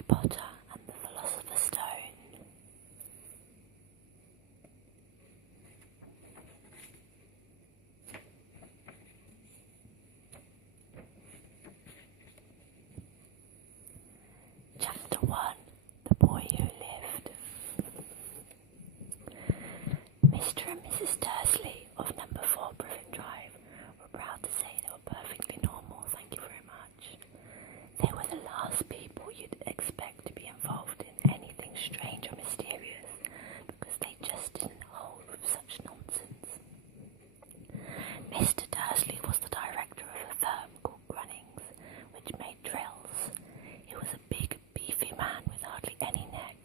Harry Potter and the Philosopher's Stone. Chapter 1. The Boy Who Lived. Mr. and Mrs. Dursley of number 4 Privet Drive were proud to say they were perfectly normal, thank you very much. They were the last people you'd expect to be involved in anything strange or mysterious, because they just didn't hold with such nonsense. Mr. Dursley was the director of a firm called Grunnings, which made drills. He was a big, beefy man with hardly any neck,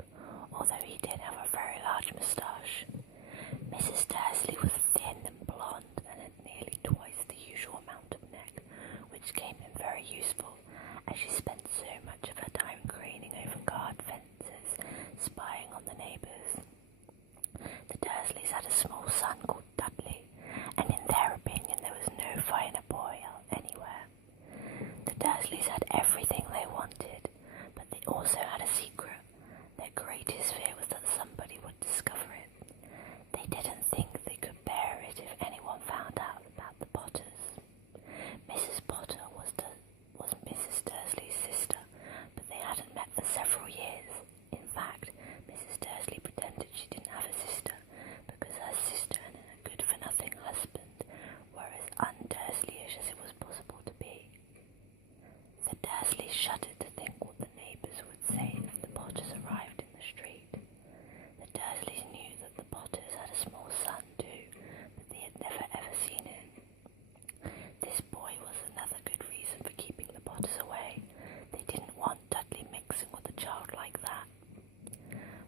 although he did have a very large moustache. Mrs. Dursley was thin and blonde and had nearly twice the usual amount of neck, which came in very useful, as she spent so much of her time craning over guard fences, spying on the neighbours. The Dursleys had a small son called Dudley, and in their opinion there was no finer boy anywhere. The Dursleys had everything they wanted, but they also had a secret. Their greatest fear was that somebody would discover it. They didn't think they could bear it if anyone found out about the Potters. Mrs. Potter was Mrs. Dursley's sister, but they hadn't met for several years. In fact, Mrs. Dursley pretended she didn't have a sister, because her sister and her good-for-nothing husband were as un-Dursleyish as it was possible to be. The Dursleys shuddered to think what the neighbours would say if the Potters arrived in the street. The Dursleys knew that the Potters had a small son too, but they had never ever seen him. This boy was another good reason for keeping the Potters away. They didn't want Dudley mixing with a child like that.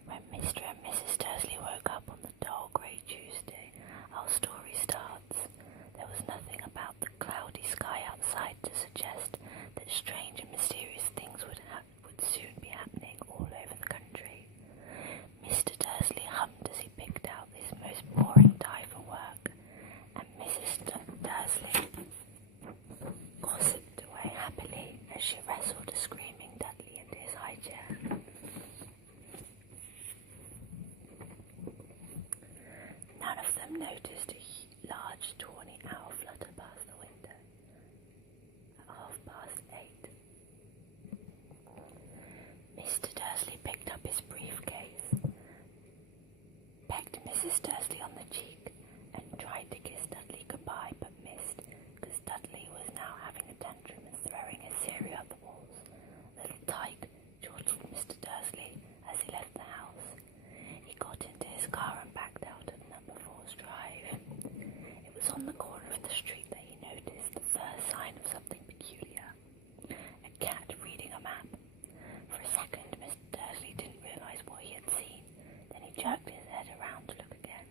When Mr. and Mrs. Dursley woke up on the dull grey Tuesday, our story starts. There was nothing about the cloudy sky outside to suggest that strange and mysterious things would soon be happening all over the country. Mr. Dursley hummed as he picked out his most boring tie for work, and Mrs. Dursley gossiped away happily as she wrestled a screaming Dudley into his high chair. None of them noticed a large tawny owl flutter past the window at 8:30. Mr. Dursley picked up his briefcase, pecked Mrs. Dursley on the cheek, and tried to kiss Dudley goodbye, but missed, because Dudley was now having a tantrum and throwing his cereal at the walls. Little tyke, chortled Mr. Dursley as he left the house. He got into his car and backed out of number 4's drive. It was on the corner of the street that he noticed the first sign of something peculiar. A cat reading a map. For a second, Mr. Dursley didn't realise what he had seen. Then he jerked his head around to look again.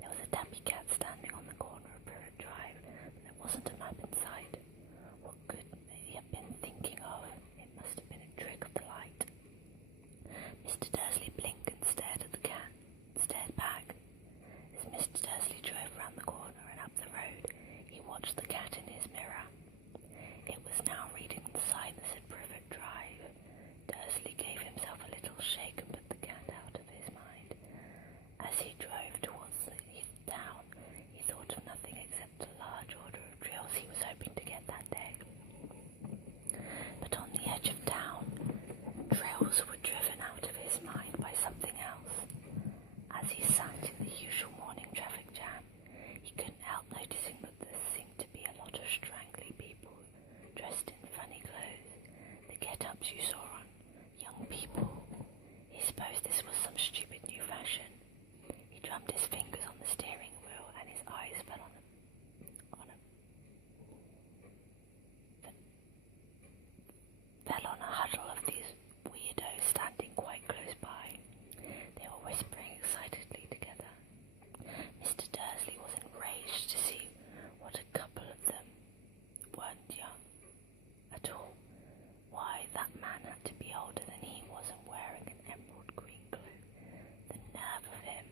There was a tabby cat standing on the corner of Privet Drive, but there wasn't a map in sight. What could he have been thinking of? It must have been a trick of the light. Mr. Dursley blinked and stared at the cat, stared back. As Mr. Dursley drove round the corner and up the road, he watched the cat in his mirror. It was now reading the sign that said Privet Drive. Dursley gave himself a little shake and put the cat out of his mind. As he drove towards the town, he thought of nothing except a large order of drills he was hoping to get that day. But on the edge of town, drills were driven out of his mind by something else. As he sat in the usual morning traffic jam, he couldn't help noticing that there seemed to be a lot of strangly people dressed in funny clothes, the get-ups you saw on young people. He supposed this was some stupid new fashion. He drummed his fingers on the steering wheel and his eyes fell on a huddle of these weirdos standing quite close by. They were whispering excitedly together. Mr. Dursley was enraged to see what a couple of them weren't young at all. Why, that man had to be older than he was and wearing an emerald green cloak. The nerve of him.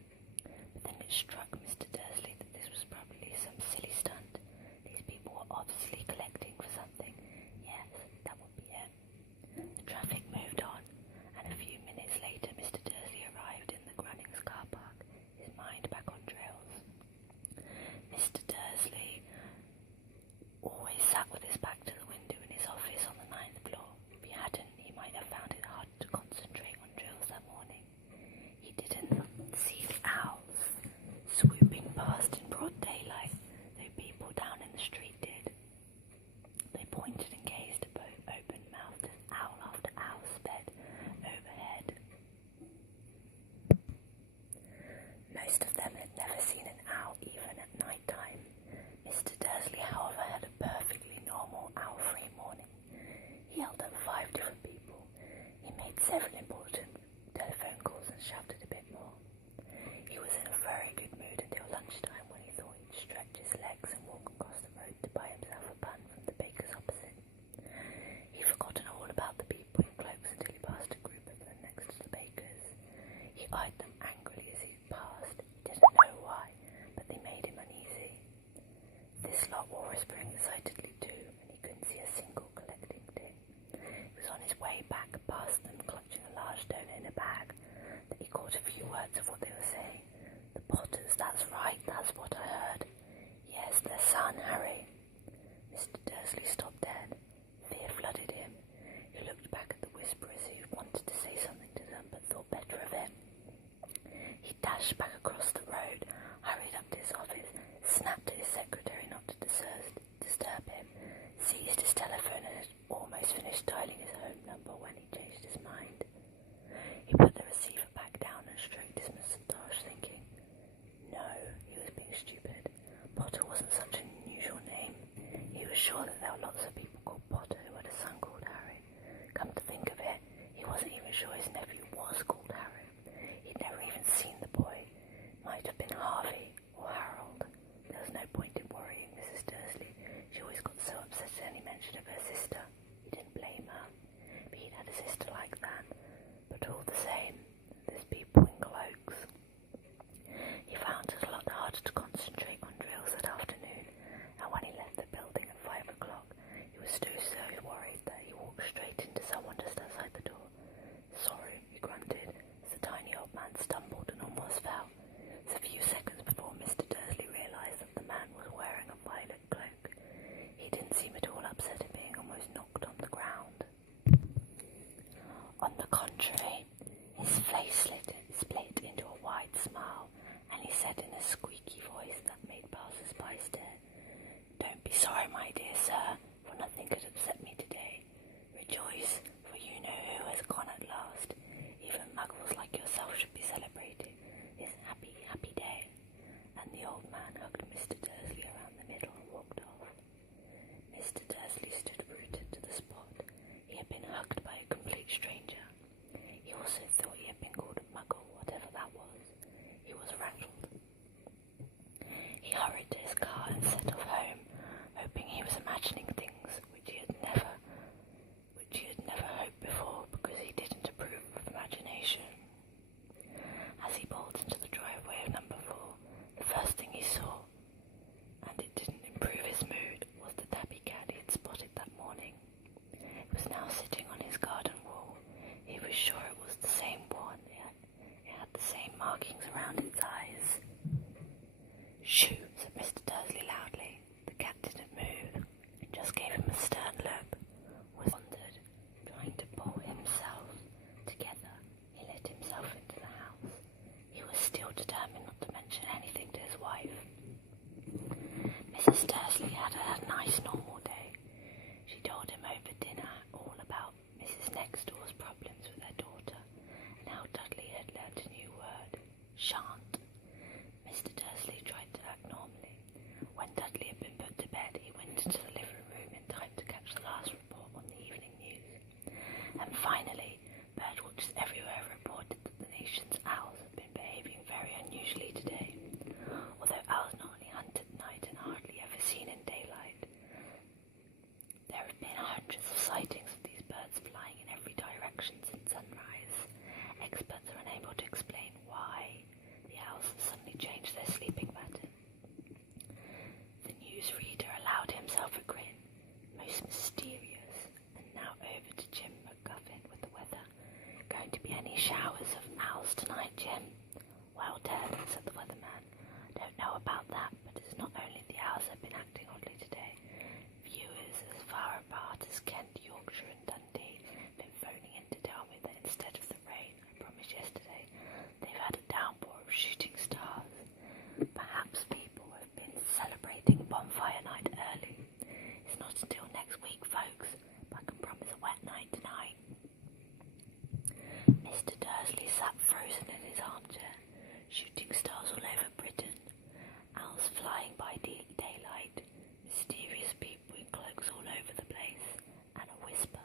But then it struck Mr. Dursley that this was probably some silly stunt. These people were obviously collecting for something. Yes, that would be it. The traffic moved on. caught a few words of what they were saying. "The Potters, that's right, that's what I heard. Yes, their son, Harry." Mr. Dursley stopped dead. Fear flooded him. He looked back at the whisperers who wanted to say something to them but thought better of it. He dashed back across the road, hurried up to his office, snapped at his secretary not to disturb him, seized his telephone and had almost finished dialing his home number when he changed his mind. He put the receiver back down and stroked his moustache, thinking, no, he was being stupid. Potter wasn't such an unusual name. He was sure that there were lots of people called Potter who had a son called Harry. Come to think of it, he wasn't even sure his nephew was called Harry. He'd never even seen the boy. Might have been Harvey or Harold. There was no point in worrying Mrs. Dursley. She always got so upset at any mention of her sister. He didn't blame her. But he'd had a sister like that. But all the same, there's people in cloaks. He found it a lot harder to concentrate on drills that afternoon, and when he left the building at 5 o'clock, he was still so worried that he walked straight into someone just outside the door. "Sorry," he grunted, as the tiny old man stumbled and almost fell. It was a few seconds before Mr. Dursley realised that the man was wearing a violet cloak. He didn't seem at all upset at being almost knocked on the ground. On the contrary, his face split into a wide smile, and he said in a squeaky voice that made passers-by stare, "Don't be sorry, my dear sir, for nothing could upset me today. Rejoice, for you know who has gone at last. Even muggles like yourself should be celebrating this happy, happy day." And the old man hugged Mr. Dursley around the middle and walked off. Mr. Dursley stood rooted to the spot. He had been hugged by a complete stranger. He also thought he had been called a muggle, whatever that was. He was rattled. He hurried to his car and set off home, hoping he was imagining things which he had never hoped before, because he didn't approve of imagination. As he pulled into the driveway of number 4, the first thing he saw, and it didn't improve his mood, was the tabby cat he had spotted that morning. It was now sitting on his garden wall. He was sure it was the same one. It had the same markings around its eyes. "Shoo," said Mr. Dursley loudly. The cat didn't move. It just gave him a stern look. Wondered, trying to pull himself together, he let himself into the house. He was still determined not to mention anything to his wife. Mrs. Dursley had a nice normal day. She told him over dinner all about Mrs. Nextdoor's problems with her daughter, and how Dudley had learnt a new word, shan't. Mr. Dursley tried to act normally. When Dudley had been put to bed, he went into the living room in time to catch the last report on the evening news. And finally, birdwatchers everywhere reported that the nation's owls had been behaving very unusually today. Although owls not only hunt at night and are hardly ever seen in daylight, there have been hundreds of sightings of these birds flying in every direction since sunrise. Experts are unable to explain why the owls have suddenly changed their sleeping pattern. The newsreader allowed himself a grin. Most mysterious. And now over to Jim McGuffin with the weather. "Going to be any showers of owls tonight, Jim?" "Well, Ted," said the weatherman, "don't know about that, but it's not only the owls that have been acting oddly today. Viewers as far apart as Kent, Yorkshire and Dundee have been phoning in to tell me that instead of the rain I promised yesterday, they've had a downpour of shooting stars. Perhaps people have been celebrating bonfire night early. It's not until next week, folks, but I can promise a wet night tonight." Mr. Dursley sat frozen in his armchair. Shooting stars all over Britain, owls flying by daylight, mysterious people in cloaks all over the place, and a whisper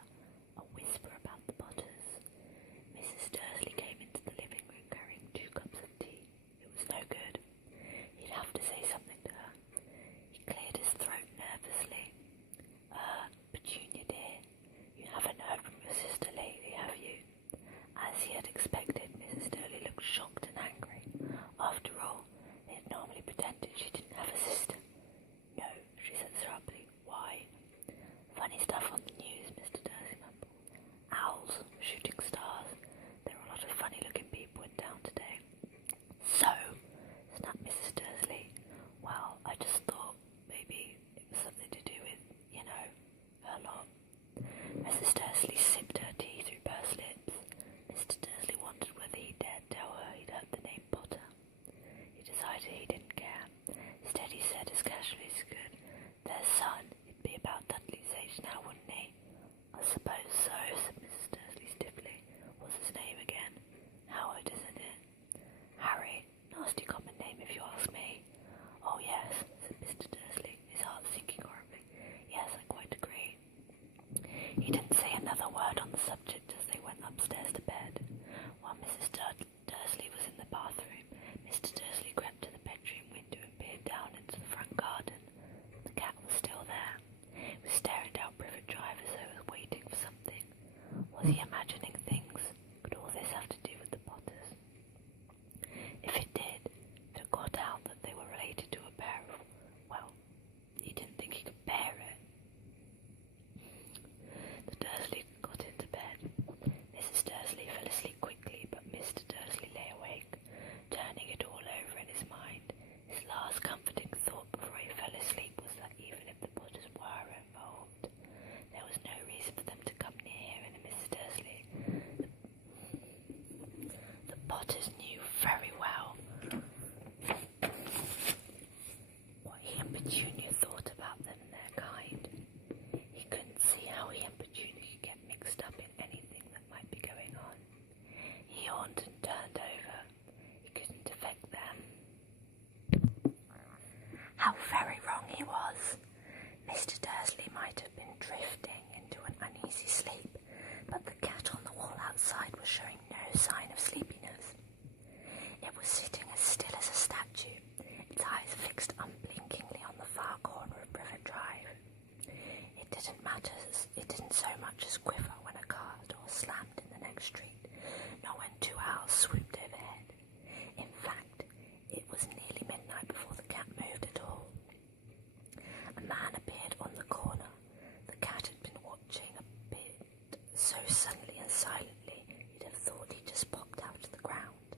silently, you'd have thought he just popped out of the ground.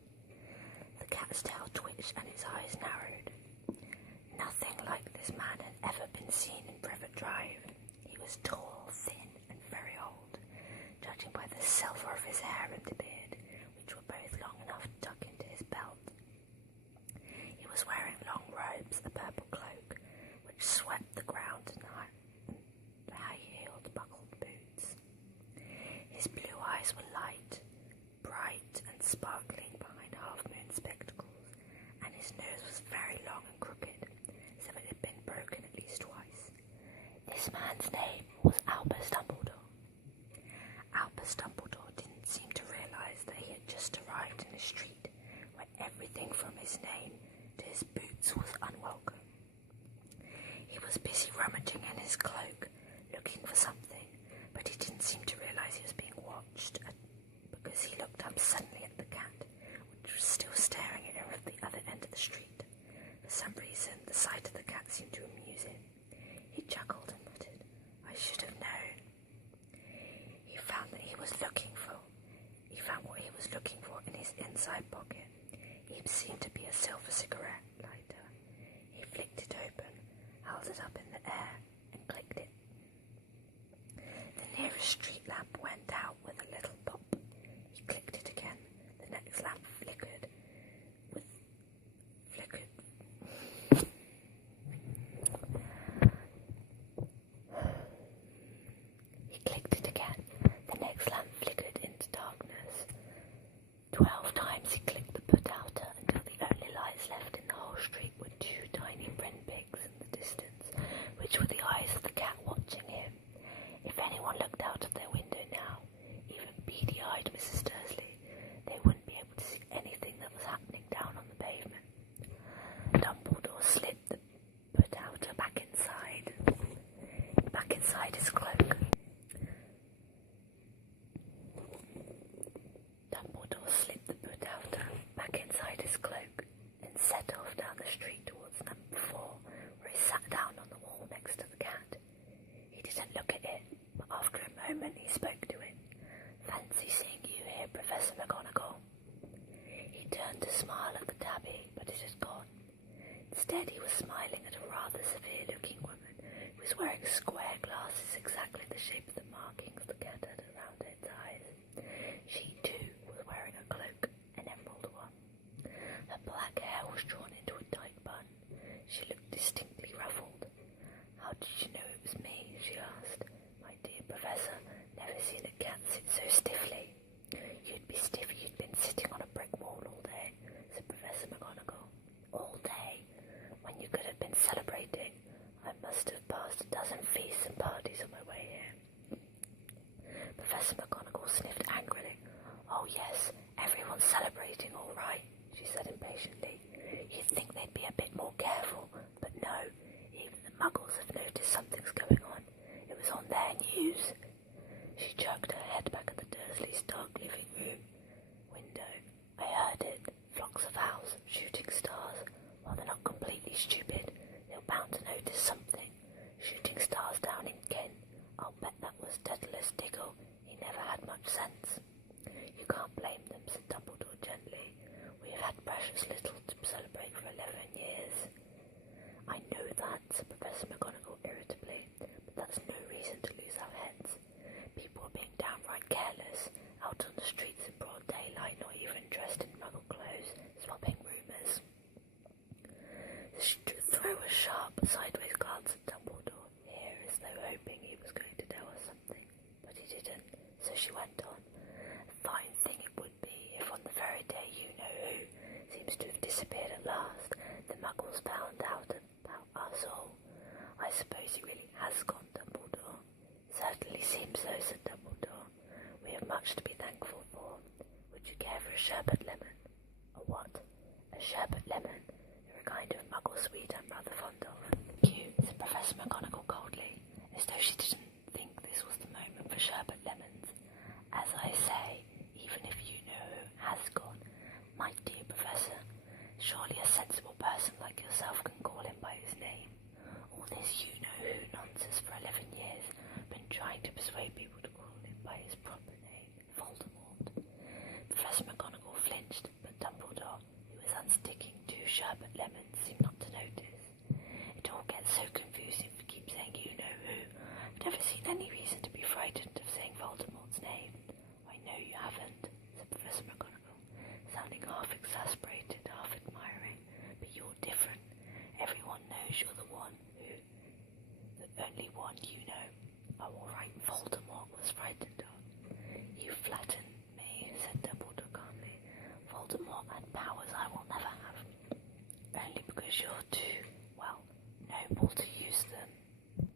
The cat's tail twitched and his eyes narrowed. Nothing like this man had ever been seen in Privet Drive. He was tall, thin, and very old, judging by the silver of his hair and beard, which were both long enough to tuck into his belt. He was wearing long robes, a purple cloak, which swept the ground, and high-heeled buckled boots. His blue eyes were light, bright, and sparkling behind half-moon spectacles, and his nose was very long and crooked, so it had been broken at least twice. This man's name was Albus Dumbledore. Albus Dumbledore didn't seem to realise that he had just arrived in a street where everything from his name to his boots was unwelcome. He was busy rummaging in his cloak, looking for something, but he didn't seem to realise he was being watched, because he looked up suddenly at the cat, which was still staring at him at the other end of the street. For some reason, the sight of the cat seemed to amuse him. He chuckled and muttered, "I should have known." He found what he was looking for in his inside pocket. It seemed to be a silver cigarette lighter. He flicked it open, held it up in the air, and clicked it. The nearest street lamp went out with a little pop. He clicked it again. The next lamp flickered. He clicked it again. The next lamp flickered into darkness. 12 times he clicked the put-outer until the only lights left in the whole street were 2 tiny brin pigs in the distance, which were the eyes of the cat watching him. If anyone looked out of their window now, even beady-eyed Mrs. Dursley, they wouldn't be able to see anything that was happening down on the pavement. Dumbledore slipped the put-outer back inside his cloak. Dumbledore slipped the put-outer back inside his cloak and set off down the street towards number 4, where he sat down on the wall next to the cat. He didn't look at it, but after a moment he spoke to it. "Fancy seeing you here, Professor McGonagall." He turned to smile at the tabby, but it had gone. Instead, he was smiling at a rather severe-looking woman who was wearing square glasses exactly the shape of the markings the cat had around its eyes. She, too, was wearing a cloak, an emerald one. Her black hair was drawn into a tight bun. She looked distinctly ruffled. "How did you know it was me?" she asked. "My dear Professor, never seen a cat sit so stiffly." "You'd be stiff if you'd been sitting on a brick wall all day," said Professor McGonagall. "All day? When you could have been celebrating. I must have passed a dozen feasts and parties on my way here." Professor McGonagall sniffed angrily. "Oh yes, everyone's celebrating all right," she said impatiently. "You'd think they'd be a bit more careful, but no, even the Muggles have noticed something's going on. It was on their news." She jerked her head back at the Dursleys' dark living room window. "I heard it. Flocks of owls, shooting stars. Well, they're not completely stupid. They're bound to notice something. Shooting stars down in Kent. I'll bet that was Daedalus Diggle. He never had much sense." "You can't blame them," said Dumbledore gently. "We've had precious little to celebrate for 11 years. "I know that," said Professor McGonagall irritably, "but that's no reason to lose our heads. People are being downright careless, out on the streets in broad daylight, not even dressed in Muggle clothes, swapping rumours." She threw a sharp, sideways glance at Dumbledore, here as though hoping he was going to tell her something, but he didn't, so she went on. "A fine thing it would be if on the very day you-know-who seems to have disappeared at last, the Muggles found out about us all. I suppose he really has gone, Dumbledore." "Certainly seems so," said Dumbledore. "We have much to be thankful for. Would you care for a sherbet lemon?" "A what?" "A sherbet lemon. They're a kind of Muggle sweet I'm rather fond of." "Thank you," said Professor McGonagall coldly, as though she didn't think this was the moment for sherbet lemons. "As I say, even if you-know-who has gone, my dear Professor, surely a sensible person like yourself can call him by his name. All this you-know-who nonsense for 11 years, been trying to persuade people to call him by his proper name, Voldemort. sherbet lemons seem not to notice. It all gets so confusing if you keep saying you know who. I've never seen any reason to be frightened of saying Voldemort's name. I know you haven't, said Professor McGonagall, sounding half exasperated, half admiring. But you're different. Everyone knows you're the only one you know. Oh, all right, Voldemort was frightened of. You flatten me, said Dumbledore calmly. Voldemort had powers I will never have. Only because you're too, noble to use them.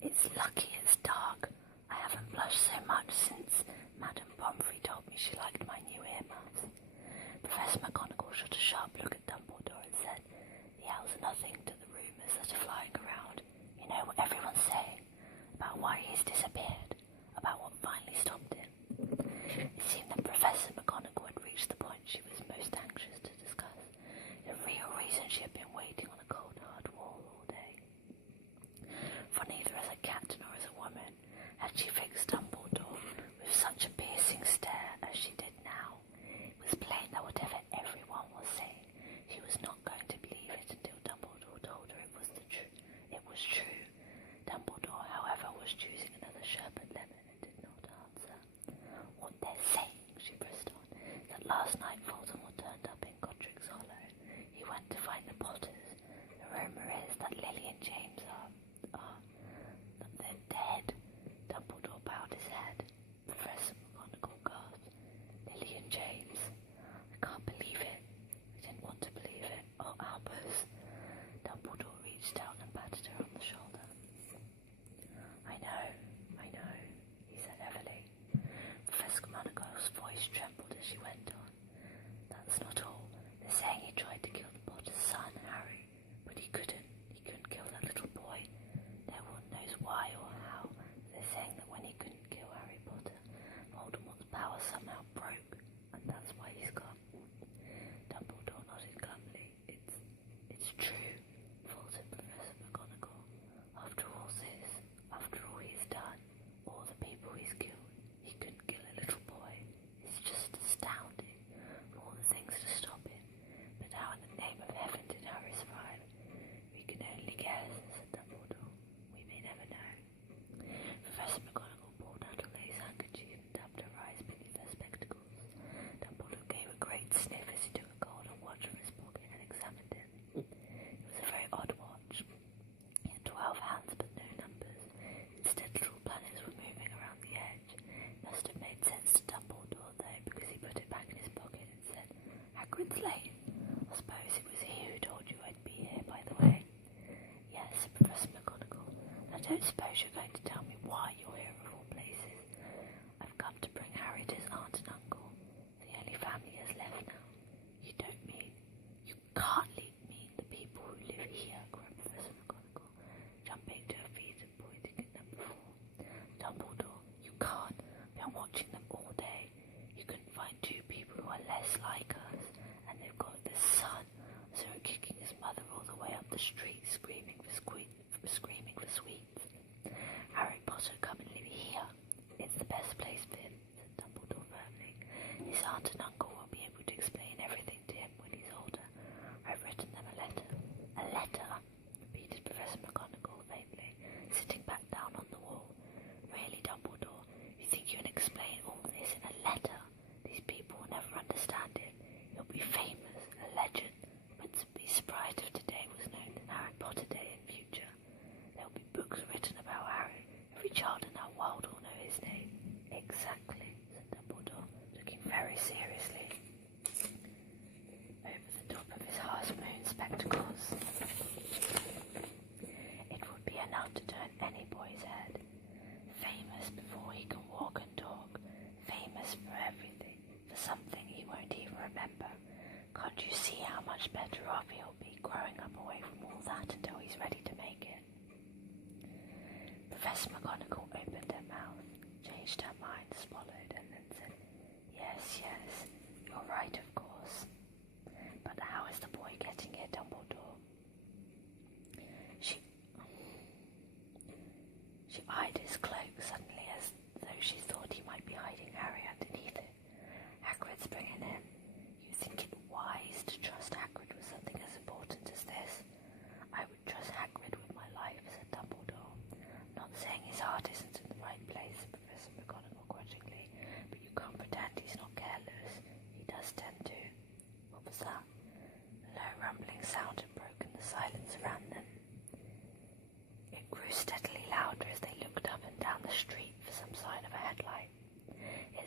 It's lucky it's dark. I haven't blushed so much since Madame Pomfrey told me she liked my new earmuffs. Professor McGonagall shot a sharp look at Dumbledore and said, the owl's nothing to the rumours that are flying around. You know what everyone's saying about why he's disappeared, about what finally stopped him. It seemed that Professor McGonagall had reached the point she was most anxious to discuss, the real reason she had been waiting on a cold, hard wall all day. For neither as a captain nor as a woman had she fixed Dumbledore with such a piercing stare as she did now. It was plain that whatever everyone was saying, she was not going to believe it until Dumbledore told her it was true. Dumbledore, however, was choosing another sherbet lemon and did not answer. What they're saying, she pressed on, that last night Voldemort turned up in Godric's Hollow. He went to find the Potters. The rumour is that Lily and James that they're dead. Dumbledore bowed his head. Professor McGonagall gasped. Lily and James. I can't believe it. I didn't want to believe it. Oh, Albus. Dumbledore reached out and patted her on the shoulder. I know, he said heavily. Professor McGonagall's voice trembled as she went on. That's not all. They're saying he tried to kill the Potter's son, Harry, but he couldn't. He couldn't kill that little boy. No one knows why or how. They're saying that when he couldn't kill Harry Potter, Voldemort's power somehow broke, and that's why he's gone. Dumbledore nodded glumly. It's true, faltered Professor McGonagall. After all he's done, all the people he's killed, he couldn't kill a little boy. It's just astounding, all the things to stop him. But how in the name of heaven did Harry survive? We can only guess, said Dumbledore. We may never know. Professor McGonagall pulled out a lace handkerchief and tapped her eyes beneath her spectacles. Dumbledore gave a great sniff as he took a golden watch from his pocket and examined it. It was a very odd watch. He had 12 hands but no numbers. Instead, little planets were moving around the edge. It must have made sense to Dumbledore, though, because he put it back in his pocket and said, Hagrid's late. I suppose it was he who told you I'd be here, by the way. Yes, said Professor McGonagall. I don't suppose you're going to tell me why you're here of all places. I've come to bring Harry to his aunt and uncle. The only family has left now. You can't mean the people who live here, cried Professor McGonagall, jumping to her feet and pointing at number 4. Dumbledore, you can't. I've been watching them all day. You couldn't find two people who are less like us, and they've got this son, so kicking his mother all the way up the street, screaming for sweets. Harry Potter, come and live here. It's the best place for him, said Dumbledore firmly. His aunt and uncle will be able to explain everything to him when he's older. I've written them a letter. A letter? Repeated Professor McGonagall vaguely, sitting back down on the wall. Really, Dumbledore, you think you can explain all this in a letter? These people will never understand it. You'll be famous, a legend. But be surprised if today was known as Harry Potter Day in future. There'll be books written about Harry. Every child in our world will know his name. Exactly, said Dumbledore, looking very seriously over the top of his half-moon spectacles. It would be enough to turn any boy's head. Famous before he can walk and talk. Famous for everything. For something he won't even remember. Can't you see how much better off he'll be growing up away from all that until he's ready to make it? Professor McGonagall opened her mouth, changed her mind, swallowed, and then said, Yes, you're right, of course. But how is the boy getting here, Dumbledore? She eyed his cloak suddenly as though she thought he might be hiding Harry underneath it. Hagrid's bringing him. You think it wise to trust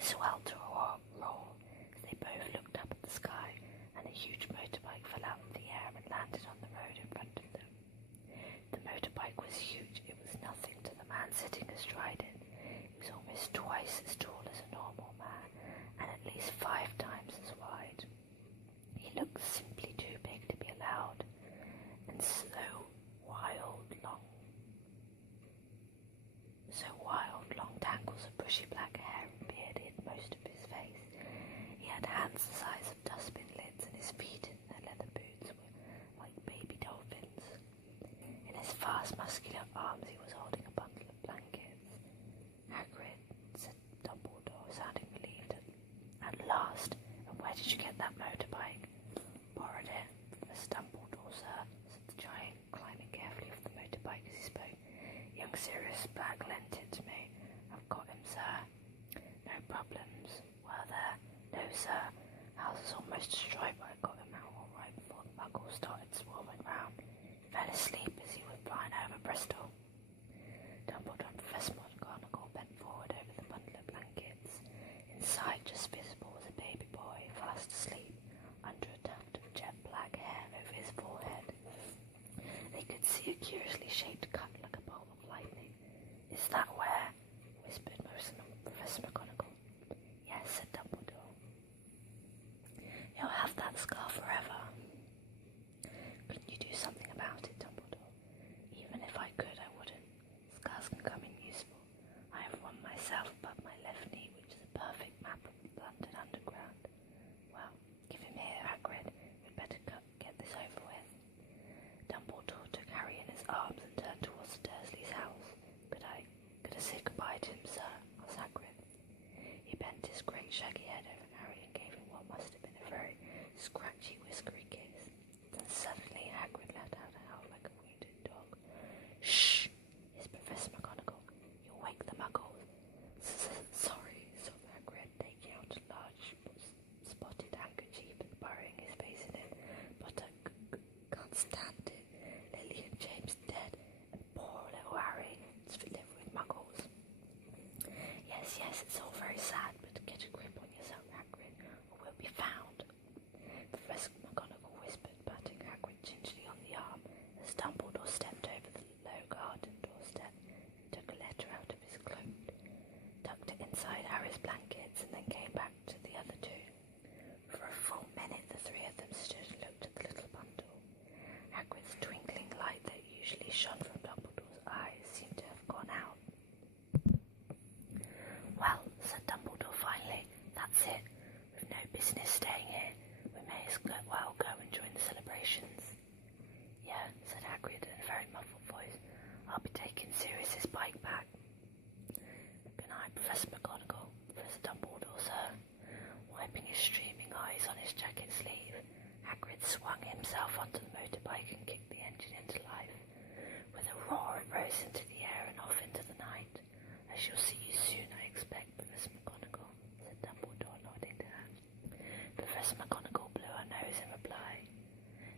swelled to a roar as they both looked up at the sky, and a huge motorbike fell out of the air and landed on the road in front of them. The motorbike was huge. It was nothing to the man sitting astride it. It was almost twice as tall as a normal man, and at least 5 times as wide. He looked simply too big to be allowed, and so long tangles of bushy black hair and beard hid most of his face. He had hands the size of dustbin lids, and his feet in their leather boots were like baby dolphins. In his vast muscular arms he was holding a bundle of blankets. "Hagrid," said Dumbledore, sounding relieved. "At last! And where did you get that motorbike?" "Borrowed it, Professor Dumbledore, sir," said the giant, climbing carefully off the motorbike as he spoke. "Young Sirius Black lent it to me. I've got him, sir." "No problems, were there?" "No, sir. House is almost destroyed, but I got him out all right before the muggles started swarming round. He fell asleep as he was flying over Bristol." Dumbledore and Professor McGonagall bent forward over the bundle of blankets. Inside, just visible, was a baby boy fast asleep under a tuft of jet black hair over his forehead. They could see a curiously shaped cut like a bolt of lightning. "Is that where?" whispered Professor McGonagall. "Yes," said Dumbledore. "He'll have that scar forever." "Couldn't you do something about it, Dumbledore?" "Even if I could, I wouldn't. Scars can come in useful. I have one myself above my left knee, which is a perfect map of the London Underground." "Well, give him here, Hagrid. We'd better get this over with." Dumbledore took Harry in his arms and turned towards the Dursleys' house. Could I say goodbye to him, sir?" asked Hagrid. He bent his great shaggy head over Harry and gave him what must have been a very scratchy, whiskery kiss. Then suddenly Hagrid let out a howl like a wounded dog. "Shh!" hissed Professor McGonagall. "You'll wake the muggles." Sorry," sobbed Hagrid, taking out a large spotted handkerchief and burying his face in it. "But I can't stand it. Lily and James dead, and poor little Harry to live with muggles." Yes, it's all very sad, but get a grip on yourself, Hagrid, or we'll be found," Professor McGonagall whispered, patting Hagrid gingerly on the arm as Dumbledore stepped over the low garden doorstep and took a letter out of his cloak, tucked it inside Harry's blankets, and then came back to the other two. For a full minute the three of them stood and looked at the little bundle. Hagrid's twinkling light that usually shone from Dumbledore's eyes seemed to have gone out. "Well," said Dumbledore finally, "that's it. We've no business staying here. We may as well go and join the celebrations." "Yeah," said Hagrid in a very muffled voice. "I'll be taking Sirius's bike back." "Good night, Professor McGonagall. Professor Dumbledore, sir." Wiping his streaming eyes on his jacket sleeve, Hagrid swung himself onto the motorbike and kicked the engine into life. With a roar it rose into the air and off into the night. "I shall see you soon, I expect, Professor McGonagall," said Dumbledore, nodding to her. Professor McGonagall blew her nose in reply.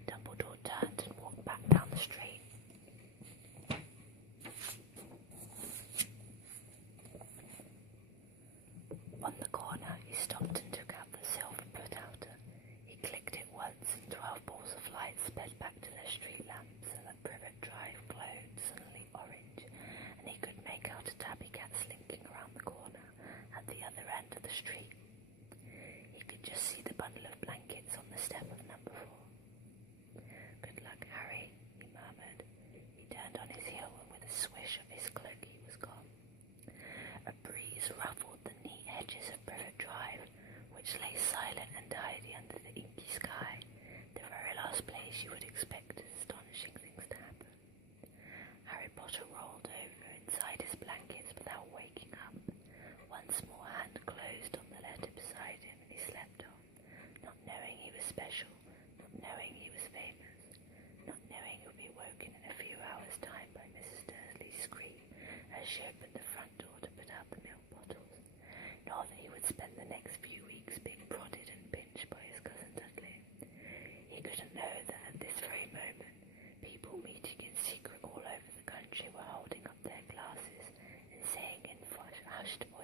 Dumbledore turned and walked back down the street. On the corner, he stopped and took out the silver put-outer. He clicked it once, and 12 balls of light sped back to their street lamps, so that Privet Drive glowed suddenly orange, and he could make out a tabby cat slinking around the corner at the other end of the street. He could just see the bundle of blankets on the step of number 4. "Good luck, Harry," he murmured. He turned on his heel, and with a swish of his cloak he was gone. A breeze ruffled the neat edges of Privet Drive, which lay silent and tidy under the inky sky, the very last place you would expect astonishing things to happen. Harry Potter rolled over inside his blankets without waking up. One small hand closed on the letter beside him, and he slept on, not knowing he was special, not knowing he was famous, not knowing he would be woken in a few hours' time by Mrs. Dursley's scream as she opened the front door to put out the milk bottles, nor that he would spend the next few weeks being prodded and pinched by his cousin Dudley. He couldn't know that at this very moment people meeting in secret all over the country were holding up their glasses and saying in hushed voices,